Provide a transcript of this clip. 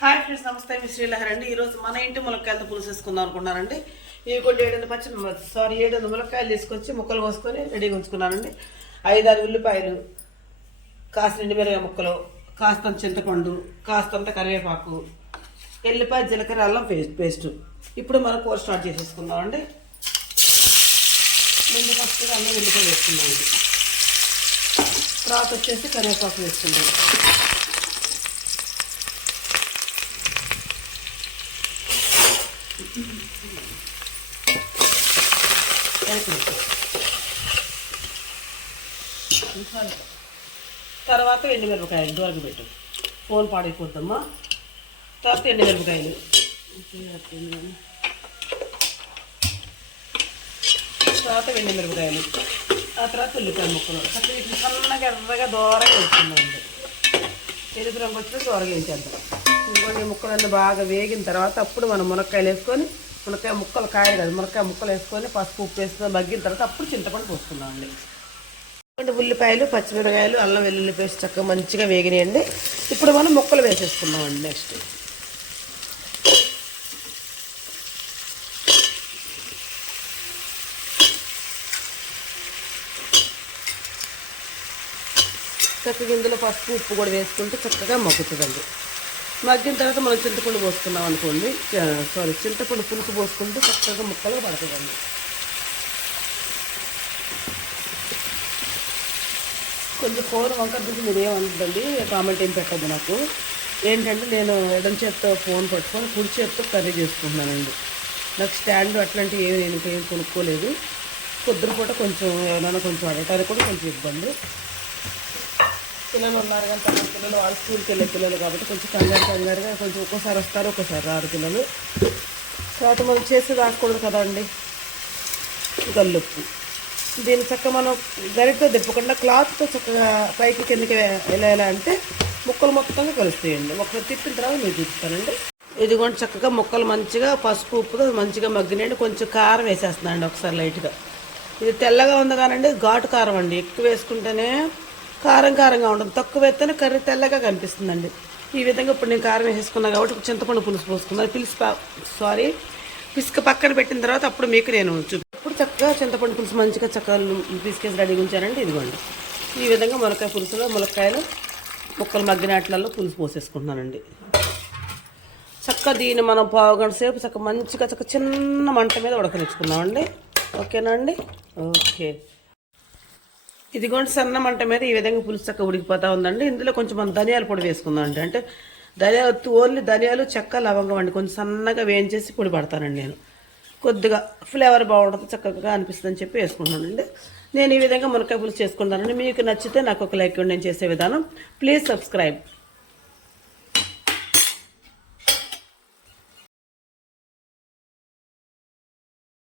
Hi friends, నమస్తే. మీ శ్రీలహరి అండి. ఈరోజు మన ఇంటి ములక్కాయలతో పులుసు వేసుకుందాం అనుకున్నానండి. ఇవి కూడా 7 ములక్కాయలు తీసుకొచ్చి ముక్కలు కోసుకొని రెడీగా ఉంచుకున్నానండి. 5-6 ఉల్లిపాయలు, కాస్త ఎండుమిరపకాయ ముక్కలు, కాస్తంత చింతపండు, కాస్తంత కరివేపాకు, ఎల్లిపాయ, జీలకర్ర, అల్లం పేస్ట్. ఇప్పుడు మనం కూర స్టార్ట్ చేసేసుకుందామండి. ముందు ఫస్ట్ అల్లం వెల్లిపాయ వేసుకుందామండి. తర్వాత వచ్చేసి కరివేపాకు వేసుకుందాం. తర్వాత ఎండుమిరపకాయలు దూరకు పెట్టు, ఫోన్ పాడైపోద్దమ్మా. తర్వాత ఎండుమిరపకాయలు, ఆ తర్వాత ఉల్లిపాయ ముక్కలు వీటిని సన్నగా ఎర్రగా దూరంగా వేసుకుందామండి. ఎరుపు రంగు వచ్చినా దూరంగా వేసేద్దాం. ఇంకొన్ని ముక్కలన్నీ బాగా వేగిన తర్వాత అప్పుడు మనం మునక్కాయలు వేసుకొని, మునక్కాయ ముక్కలు కాయలు కాదు, మునక్కాయ ముక్కలు వేసుకొని పసుపు ఉప్పు వేసుకొని మగ్గిన తర్వాత అప్పుడు చింతపండు పోసుకుందామండి. ఉల్లిపాయలు, పచ్చిమిరకాయలు, అల్లం వెల్లుల్లి పేస్ట్ చక్కగా మంచిగా వేగినాయండి. ఇప్పుడు మనం ముక్కలు వేసేసుకుందామండి. నెక్స్ట్ చక్కగా ఇందులో పసుపు ఉప్పు కూడా వేసుకుంటే చక్కగా మగ్గుతుందండి. మగ్గిన తర్వాత మనం చింతపండు పోసుకున్నాం అనుకోండి, చింతపండు పులుసు పోసుకుంటే చక్కగా ముక్కలు పడుతుందండి. కొంచెం ఫోన్ వంకర గురించి మీరు ఏమనుకుందండి, కామెంట్ ఏం పెట్టద్దు. నాకు ఏంటంటే నేను ఎడం చేత్తో ఫోన్ పట్టుకొని కుడి చేత్తో కర్రీ చేసుకుంటున్నానండి. నాకు స్టాండ్ అట్లాంటివి నేను ఏం కొనుక్కోలేదు. పొద్దున కొంచెం ఏమైనా కొంచెం అడగటానికి కూడా కొంచెం ఇబ్బంది. పిల్లలు ఉన్నారు కానీ తమ పిల్లలు వాళ్ళు స్కూల్కి వెళ్ళే పిల్లలు కాబట్టి కొంచెం కంగారుగా కొంచెం ఒక్కోసారి వస్తారు, ఒక్కోసారి రారు పిల్లలు. తర్వాత మనం చేసి రాకూడదు కదండి. గల్లుప్పు దీన్ని చక్కగా మనం గరిటతో తిప్పకుండా క్లాత్తో చక్కగా పైకి కిందకి ఎలా అంటే ముక్కలు మొత్తంగా కలుస్తాయండి. మొక్కలు తిప్పిన తర్వాత మీరు తిప్పుతానండి. ఇదిగోండి చక్కగా ముక్కలు మంచిగా పసుపు ఉప్పుతో మంచిగా మగ్గినాయండి. కొంచెం కారం వేసేస్తున్నానండి ఒకసారి లైట్గా. ఇది తెల్లగా ఉంది కానండి ఘాటు కారం అండి. ఎక్కువ వేసుకుంటేనే కారంగా ఉంటుంది, తక్కువ వేస్తేనే కర్రీ తెల్లగా కనిపిస్తుందండి. ఈ విధంగా ఇప్పుడు నేను కారం వేసేసుకున్నాను కాబట్టి చింతపండు పులుసు పోసుకున్నాను. పిసుక పక్కన పెట్టిన తర్వాత అప్పుడు మీకు నేను ఇప్పుడు చక్కగా చింతపండు పులుసు మంచిగా చక్కగా పిసికేసి రెడీగా ఉంచానండి. ఇదిగోండి ఈ విధంగా ములక్కాయ పులుసులో ములక్కాయలు ముక్కలు మగ్గినట్లలో పులుసు పోసేసుకుంటున్నానండి. చక్కగా దీన్ని మనం పావుగంట సేపు చక్కగా మంచిగా చిన్న మంట మీద ఉడకనిచ్చుకున్నామండి. ఓకేనా అండి? ఓకే. ఇదిగోండి సన్న మంట మీద ఈ విధంగా పులుసు చక్క ఉడికిపోతూ ఉందండి. ఇందులో కొంచెం మనం ధనియాల పొడి వేసుకుందాం అండి. అంటే ఓన్లీ ధనియాలు, చెక్క, లవంగం అండి. కొంచెం సన్నగా వేయించేసి పొడి పడతానండి. నేను కొద్దిగా ఫ్లేవర్ బాగుంటుంది, చక్కగా అనిపిస్తుంది అని చెప్పి వేసుకుంటానండి. నేను ఈ విధంగా మునక్కాయ పులుసు చేసుకుంటానండి. మీకు నచ్చితే నాకు ఒక లైక్ ఇవ్వండి నేను చేసే విధానం. Please subscribe.